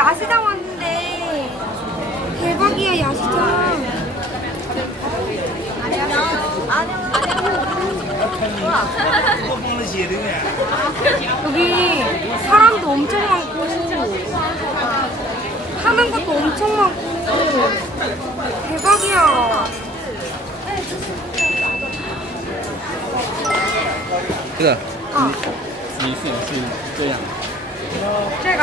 야시장 왔는데 대박이야 야시장. 여기 사람도 엄청 많고 하는 것도 엄청 많고 대박이야. 这个啊，米线是这样。这个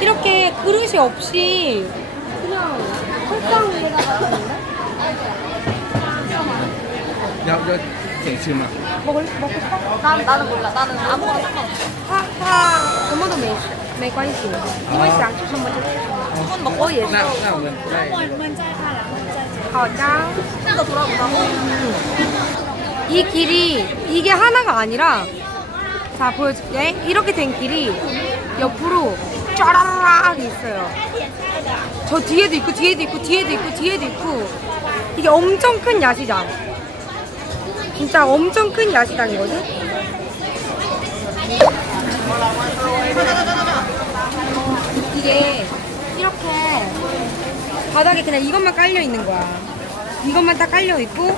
이렇게 그릇이 없이 그냥 설탕 위에다가 하는데? 要要自己吃吗？ 먹을, 먹고 싶어? 난, 나는 몰라. 나는 아무거나 상관없어. 他他什么都没没关系，你们想吃什么就吃什么。 손 먹고 我也是。那那我们再好的。 또 돌아보자고. 이 길이 이게 하나가 아니라 자 보여줄게 이렇게 된 길이 옆으로 쫘라락 있어요. 저 뒤에도 있고 뒤에도 있고 뒤에도 있고 뒤에도 있고. 이게 엄청 큰 야시장. 진짜 엄청 큰 야시장이거든? 이게 이렇게 바닥에 그냥 이것만 깔려 있는 거야. 이것만 딱 깔려 있고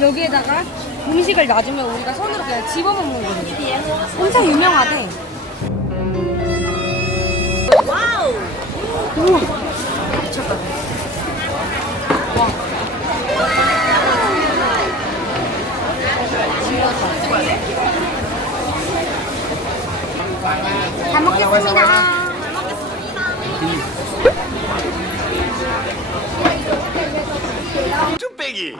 여기에다가 음식을 놔주면 우리가 손으로 그냥 집어먹는 거거든. 엄청 유명하대. 우와. 미쳤다. 와. 잘 먹겠습니다. 스테이크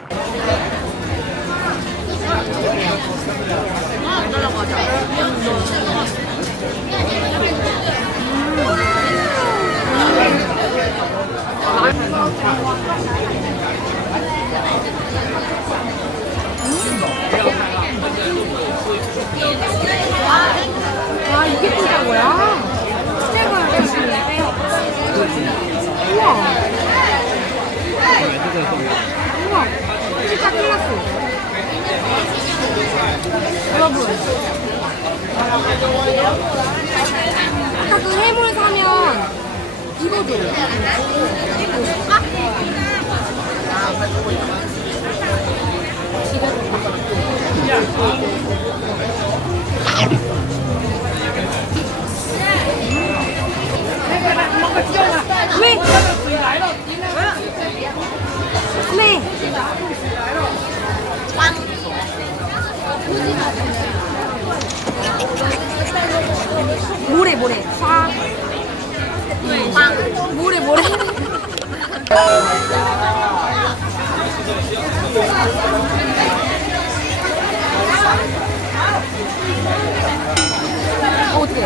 아 이게 꿀자고요? 스테가 우와 우와 진짜 클라스 여러분 아까 그 해물 사면 이거도 왜? 어, 어떻게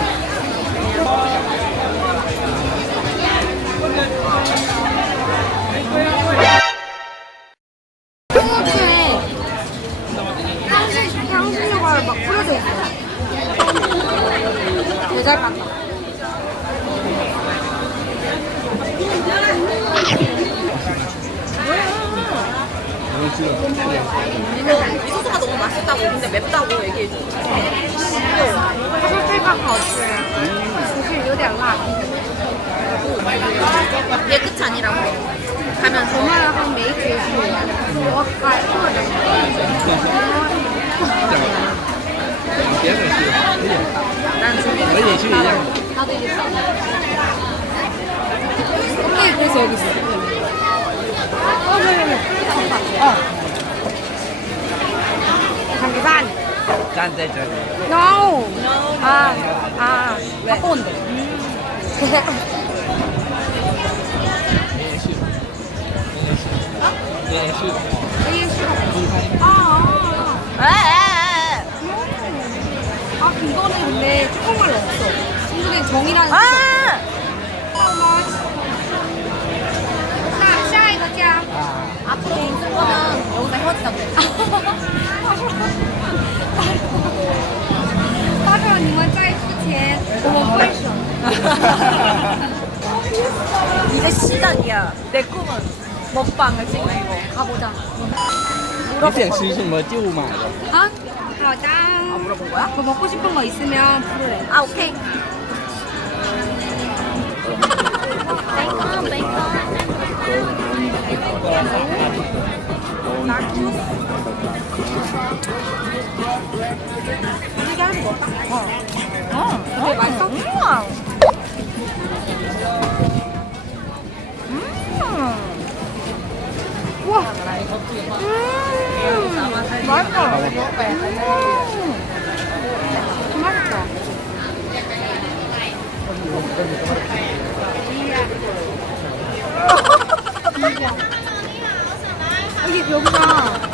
향신, 향신료가 막 뿌려져 있어. 대잘 봤다. 이 소스가 너무 맛있다고 근데 맵다고 얘기해줘. 他说这个好吃，只是有点辣。 얘 끝이 아니라고. 가면서. 我们还没结束，我还饿着呢。别的是有点大， 난 준비가 我也是一样的。 나도 이게 싸. 오케이, 그래서 여기 있어. 어, 왜, 왜, 왜. 어. 삼계산. 짠데 짠. No. 아, 아, 갖고 온대. 아, 아, 아. 음. 아, 그거는 근데 조금만 없어. 순두에 정이라는 뜻이 없어. 그러면 여기서 헤어지자고. 发票你们在之前我们分手。 이제 시작이야. 내 꿈은 먹방을 찍는 거. 가보자. 你想吃什么就买的。 아? 가자. 아, 물어본 거야? 뭐 먹고 싶은 거 있으면 부르래. 아, 오케이. 어. 되게 맛있어? 우와. 우와. 음, 맛있어. 음. 맛있다. 여기 여기가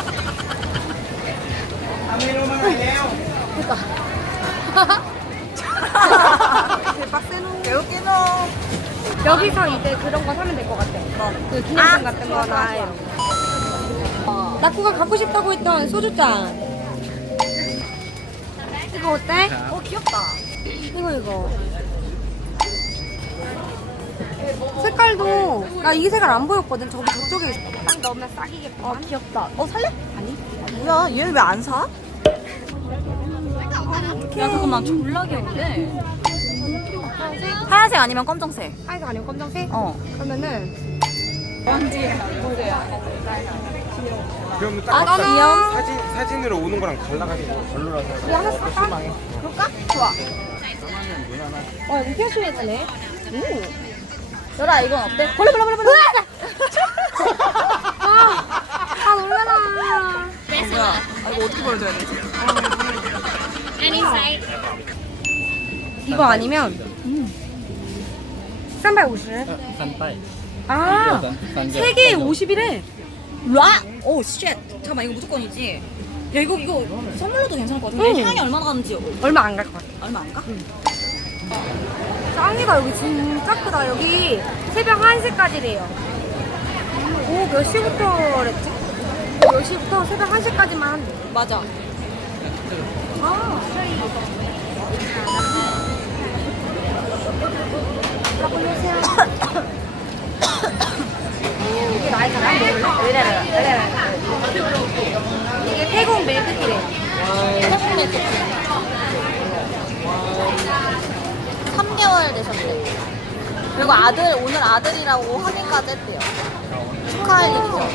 대박 세노. 개웃기노. 여기서 이제 그런 거 사면 될 것 같아. 그 기념품 아, 같은 거나 이런 거. 나쿠가 갖고 싶다고 했던 소주잔. 이거 어때? 어, 귀엽다. 이거 이거. 색깔도 나 이 색깔 안 보였거든. 저기 저쪽에 있어. 딱 넣으면 싹이겠다. 어, 귀엽다. 어, 살래? 아니? 뭐야, 얘는 왜 안 사? 야, 잠깐만. 졸라 귀여운데? 하얀색 아니면 검정색? 하얀색 아니면 검정색? 어. 그러면은 그럼 아딱 너는 사진 사진으로 오는 거랑 달라가지고 별로라서 우리 하나 살까? 그럴까? 좋아. 와 여기 캐슈에 되네. 오. 열아, 이건 어때? 벌레, 벌레, 벌레, 벌레. 아, 아. 뭐야? 아, 이거 어떻게 보여줘야 되지? 이거 아니면 350아세개 50이래 라! 오, 쉣. 잠깐만, 이거 무조건이지. 야, 이거, 이거 선물로도 괜찮을 것 같은데. 응. 향이 얼마나 가는지. 얼마 안 갈 것 같아. 얼마 안 가? 응. 짱이다, 여기 진짜 크다. 여기 새벽 1시까지래요. 오, 몇 시부터랬지? 몇 시부터 새벽 1시까지만 맞아. 아 가보세요 이게 나이 잘안 먹을래? 이래라. 이게 태국 밀크티래 태국 밀크티. 3개월 되셨대. 그리고 아들, 오늘 아들이라고 확인까지 했대요. 축하할 일이죠.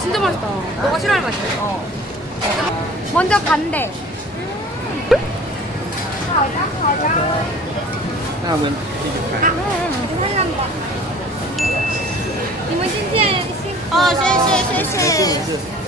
진짜 맛있다 너가 싫어할 맛이야 어. 먼저 간대. 음, 가자, 가자. 아, 웬? 이모 신신 신. 어, 신신 신신.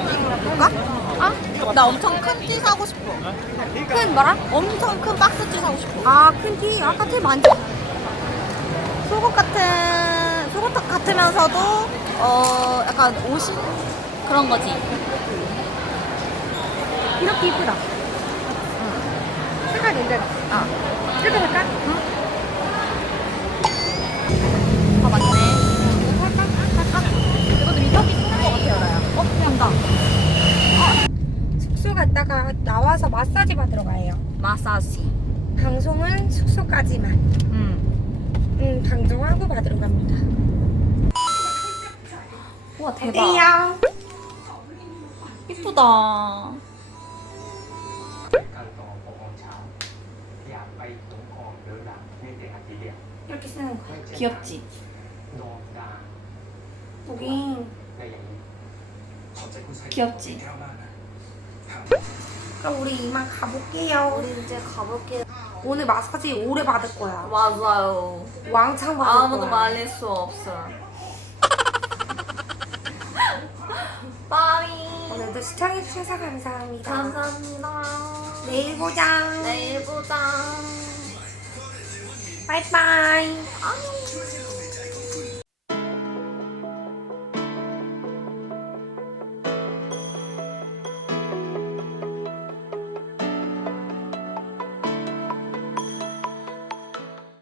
뭐가 볼까? 아? 나 엄청 큰 티 사고 싶어. 큰 뭐라? 엄청 큰 박스 티 사고 싶어. 아, 큰 티. 아까 티 많지. 속옷 같은 속옷 같으면서도 어 약간 옷이 그런 거지. 이렇게 이쁘다. 색깔 괜찮아. 아, 이렇게 살까? 아 예쁘다. 숙소 갔다가 나와서 마사지 받으러 가요. 마사지. 방송은 숙소까지만. 음. 음, 방송하고 받으러 갑니다. 와, 대박. 이야. 이쁘다. 이렇게 쓰는 거야. 귀엽지? 여기 귀엽지? 그럼 우리 이만 가볼게요. 우리 이제 가볼게요. 오늘 마사지 오래 받을 거야. 맞아요. 왕창 받을 아무도 거야. 말릴 수 없어. 빠이. 오늘도 시청해주셔서 감사합니다. 감사합니다. 내일 보자. 내일 보자. 빠이빠이. 안녕.